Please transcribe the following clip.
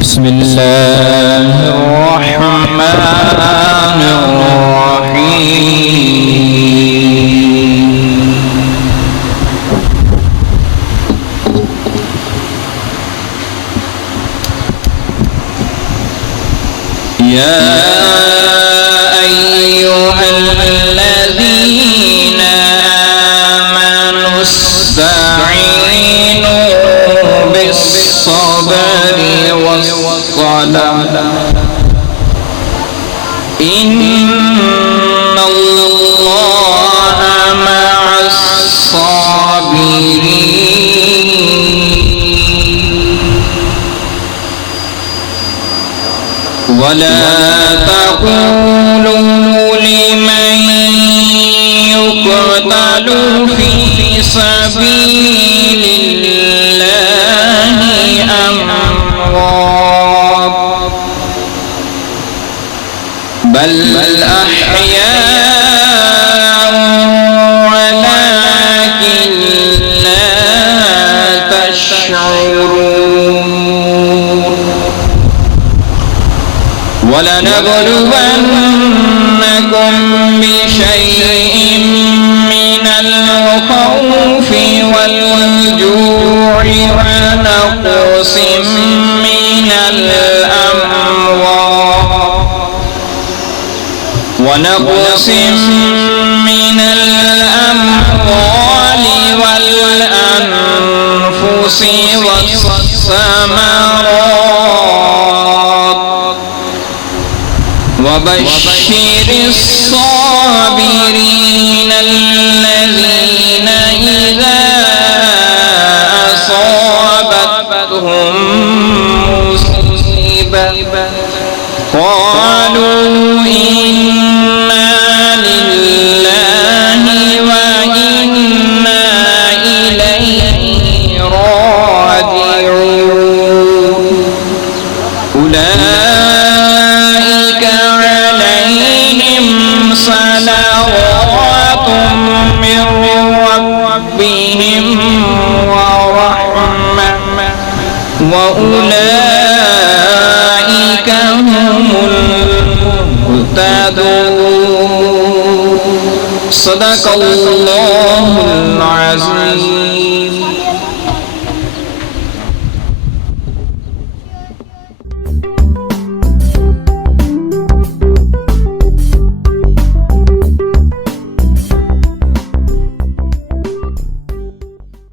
بسم الله الرحمن الرحيم. يا أيها الذين آمنوا استعينوا بالصبر والصلاة إن الله مع الصابرين. ولا تقولوا لمن يقتل في سبيل الله أموات بل أحياء ولكن لا تشعرون. ولنبلونكم بشيء من الخوف والجوع ونقص من الأموال والأنفس والثمرات وبشر الصابرين الذين إذا أصابتهم مصيبة قالوا